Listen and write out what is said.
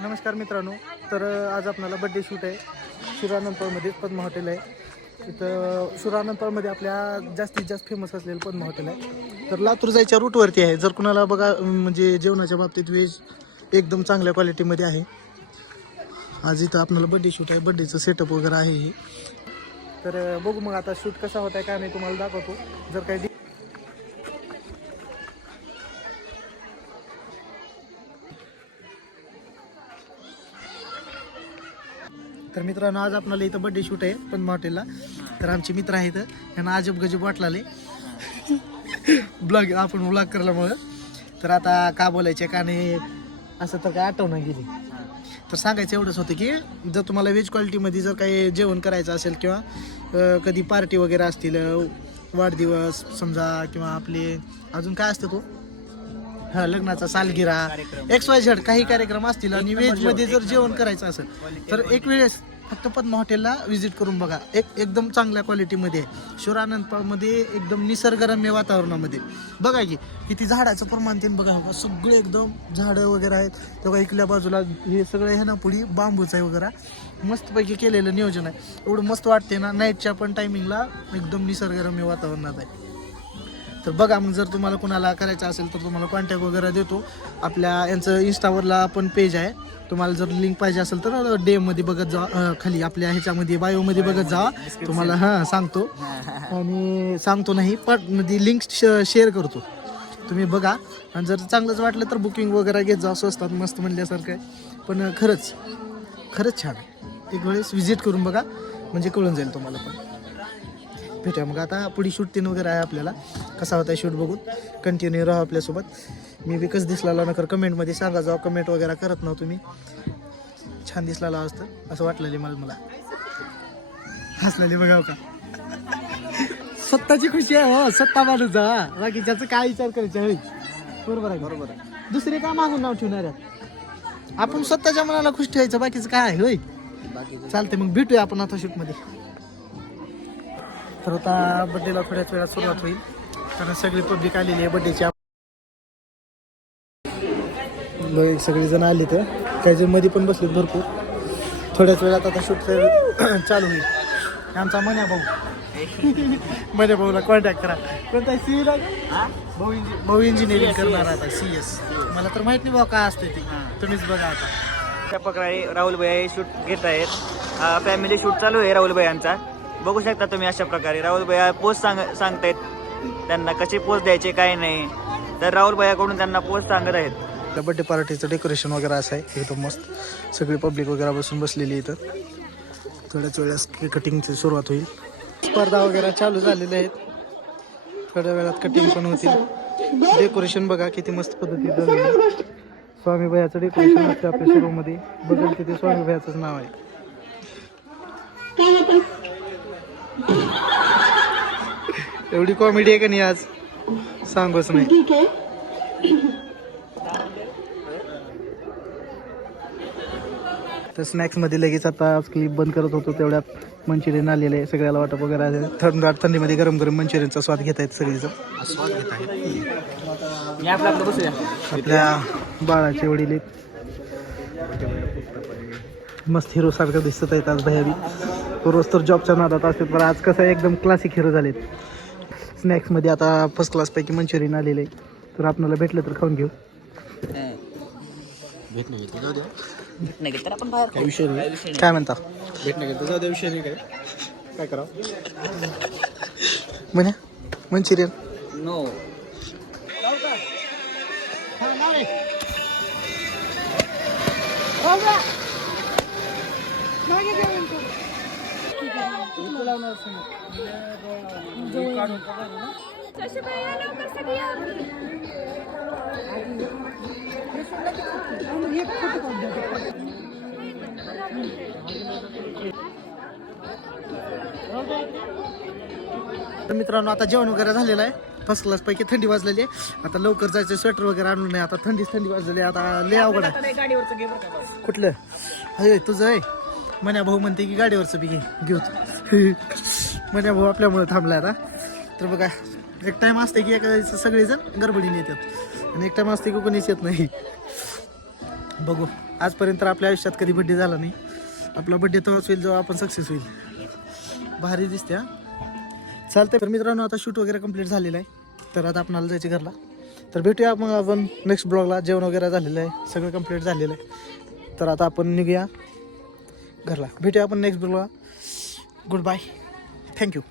नमस्कार मित्रांनो. तर आज आपल्याला बड्डे शूट आहे शिरानंतरमध्ये पद्मा हॉटेल आहे. इथं शिरानंतरमध्ये आपल्या जास्तीत जास्त फेमस असलेलं पद्मा हॉटेल आहे. तर लातूर जायच्या रूटवरती आहे. जर कुणाला बघा म्हणजे जेवणाच्या बाबतीत व्हेज एकदम चांगल्या क्वालिटीमध्ये आहे. आज इथं आपल्याला बड्डे शूट आहे. बड्डेचं सेटअप वगैरे आहे हे. तर बघू मग आता शूट कसा होत आहे काय नाही तुम्हाला दाखवतो. जर काही तर मित्रांनो आज आपल्याला इथं बड्डे शूट आहे पद्मा हॉटेलला. तर आमचे मित्र आहेत यांना अजब गजब वाटलाले ब्लॉग आपण व्लॉग करल्यामुळं. तर आता का बोलायचे का नाही असं तर काय आठवण गेली. तर सांगायचं एवढंच होतं की जर तुम्हाला व्हेज क्वालिटीमध्ये जर काही जेवण करायचं असेल किंवा कधी पार्टी वगैरे असतील वाढदिवस समजा किंवा आपले अजून काय असतं तो लग्नाचा सालगिरा XYZ काही कार्यक्रम असतील आणि व्हेज मध्ये जर जेवण करायचं असेल तर एक वेळेस फक्त पद्मा हॉटेलला व्हिजिट करून बघा. एकदम चांगल्या क्वालिटीमध्ये आहे. शिरानंदपाळमध्ये एकदम निसर्गरम्य वातावरणामध्ये बघा की किती झाडाचं प्रमाण ते बघा. सगळे एकदम झाडं वगैरे आहेत. तेव्हा इकल्या बाजूला हे सगळं आहे ना पुढे बांबूच आहे वगैरे मस्तपैकी केलेलं नियोजन आहे. एवढं मस्त वाटते ना. नाईटच्या पण टायमिंगला एकदम निसर्गरम्य वातावरणात आहे. तर बघा मग जर तुम्हाला कोणाला करायचं असेल तर तुम्हाला कॉन्टॅक्ट वगैरे देतो. आपल्या यांचं इंस्टावरला पण पेज आहे. तुम्हाला जर लिंक पाहिजे असेल तर DM मध्ये बघत जा. खाली आपल्या ह्याच्यामध्ये बायोमध्ये बघत जा. तुम्हाला सांगतो आणि सांगतो नाही पण मध्ये लिंक शेअर करतो. तुम्ही बघा आणि जर चांगलंच वाटलं तर बुकिंग वगैरे घेत जा. स्वस्तात मस्त म्हणल्यासारखं आहे. पण खरंच छान आहे. एक वेळेस व्हिजिट करून बघा म्हणजे कळून जाईल तुम्हाला. पण भेटूया मग आता पुढे शूट 3 वगैरे आहे आपल्याला. कसा होता शूट बघून कंटिन्यू राहा आपल्यासोबत. मी बी कसं दिसला नकर कमेंटमध्ये सांगा. जाऊ कमेंट वगैरे करत नव्हतो तुम्ही. छान दिसला असतं असं वाटलेलं मला हसलेली बघाव का. स्वतःची खुशी आहे हो. स्वतः माणूस जा बाकीच्याचं काय विचार करायचं आहे. बरोबर आहे. दुसरे का मागून नाव ठेवणार आहे. आपण स्वतःच्या मनाला खुश ठेवायचं बाकीचं काय आहे होय. चालते मग भेटूया आपण आता शूटमध्ये. तर आता बड्डेला थोड्याच वेळात सुरुवात होईल कारण सगळी पब्लिक आलेली आहे बड्डेची. सगळेजण आले तर काही जण मध्ये पण बसलेत भरपूर. थोड्याच वेळात आता शूट चालू होईल. आमचा मन्या मन्या भाऊला कॉन्टॅक्ट करा. कोणता भाऊ इंजिनिअरिंग करणार आता CS. मला तर माहित नाही भाऊ काय असते ते. तुम्हीच बघा आता. त्या प्रकारे राहुल भैया शूट घेत आहेत. फॅमिली शूट चालू आहे राहुल भैयांचा. बघू शकता तुम्ही अशा प्रकारे राहुल भैया पोस्ट सांगतायत त्यांना कशी पोस्ट द्यायचे काय नाही. तर राहुल भैयाकडून त्यांना पोस्ट सांगत आहेत. बड्डे पार्टीचं डेकोरेशन वगैरे असं आहे एकदम मस्त. सगळी पब्लिक वगैरे बसून बसलेली इथं. थोड्याच वेळास केक कटिंगची सुरुवात होईल. स्पर्धा वगैरे चालू झालेल्या आहेत. थोड्या वेळात कटिंग पण होतील. डेकोरेशन बघा किती मस्त पद्धतीत झालेलं. स्वामी भैयाचं डेकोरेशन असतं आपल्या शोरूममध्ये. बघेल तिथे स्वामी भैयाचंच नाव आहे. एवढी कॉमेडी आहे का नाही आज सांगूच नाही. तर स्नॅक्समध्ये लगेच आता क्लिप बंद करत होतो तेवढ्यात मंचुरियन आलेले आहे. सगळ्याला वाटप वगैरे आहे. थंडीमध्ये गरम गरम मंचुरियनचा स्वाद घेत आहेत सगळेजण. आपल्या बाळाचे वडील मस्त हिरो सारखं दिसत आहेत आज भैया बी. रोज तर जॉबच्या नादात असतात पण आज कसं एकदम क्लासिक हिरो झालेत. स्नॅक्समध्ये आता फर्स्ट क्लास पैकी मंचुरियन आलेले आहे. तर आपल्याला भेटलं तर खाऊन घेऊ. काय विषय नाही. काय म्हणता जाऊ विषय नाही. काय करावं म्हणे मंचुरियन नो. तर मित्रांनो आता जेवण वगैरे झालेलं आहे. फर्स्ट क्लास पैकी. थंडी वाजलेली आहे. आता लवकर जायचं. स्वेटर वगैरे आणून नाही. आता थंडी वाजलेली आहे. आता लय अवघड आहे. कुठलं अरे तुझं आहे. मन्या भाऊ म्हणते की गाडीवरचं बी घेऊ. मन्या भाऊ आपल्यामुळे थांबलाय आता. तर बघा एक टाइम असते की एका सगळेजण गडबडीने येतात आणि एक टाइम असते की कोणीच येत नाही. बघू आजपर्यंत आपल्या आयुष्यात कधी बड्डे झाला नाही. आपला बड्डे तेव्हाच होईल जेव्हा आपण सक्सेस होईल. भारी दिसते हा. चालतंय तर मित्रांनो, आता शूट वगैरे कंप्लीट झालेलं आहे. तर आता आपणाला जायचं घरला. तर भेटूया मग आपण नेक्स्ट ब्लॉगला. जेवण वगैरे झालेलं आहे, सगळं कंप्लीट झालेलं आहे. तर आता आपण निघूया घरला. भेटूया आपण नेक्स्ट ब्लॉगला. Good bye. थँक्यू.